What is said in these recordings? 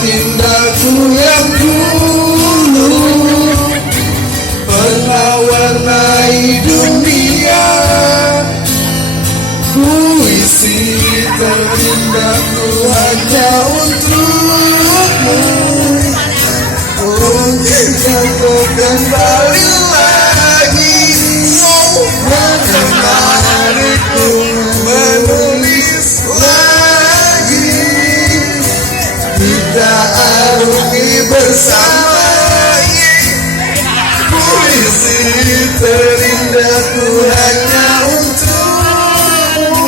tindakku yang dulu pernah warnai dunia. Puisi terindahku hanya untukmu. Mungkin kau kembali lagi menarikku menulis lagi. Kita arungi bersama puisi terindahku hanya untukmu.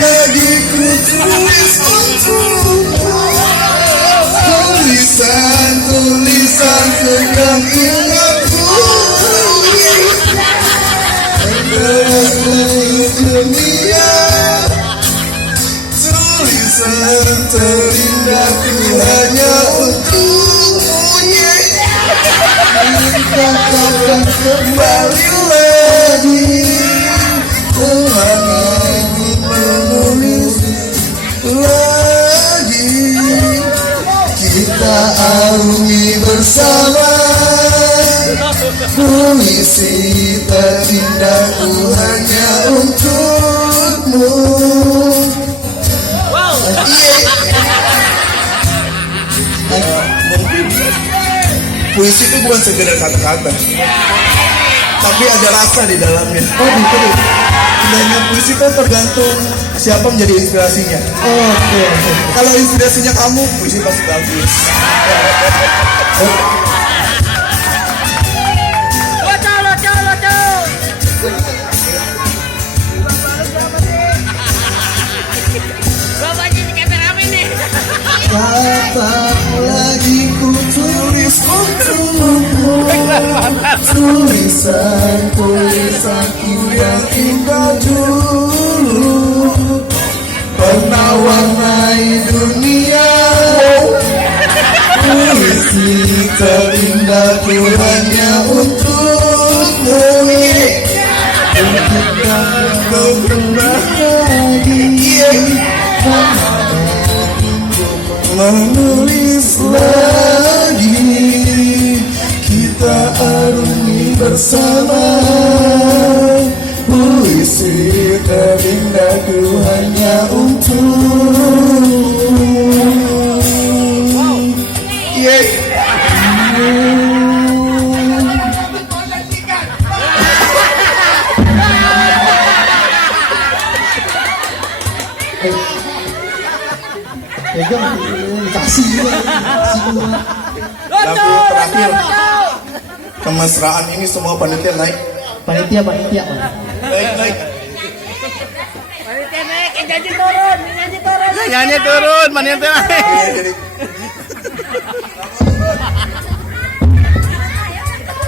Lagi ku tulis untukmu tulisan tentang ingatku. Dunia tulisan terindahku hanya untukmu. Minta kau kembali lagi menulis lagi. Kita arungi bersama puisi terindahku hanya untukmu. Puisi itu bukan sekedar kata-kata, tapi ada rasa di dalamnya. Oh gitu. Indahnya puisi kan tergantung siapa menjadi inspirasinya. Oke. Kalau inspirasinya kamu, puisi pasti bagus. Kapan lagi ku tulis untukmu tulisanku yang indah dulu pernah warnai dunia. Puisi terindahku hanya untukmu. Kau kembali menulis lagi. Kita arungi bersama puisi terindahku hanya untukmu. Lagu terakhir kemesraan ini semua panitia naik. Panitia naik. Panitia naik, nyanyi turun, Nyanyi turun, panitia naik.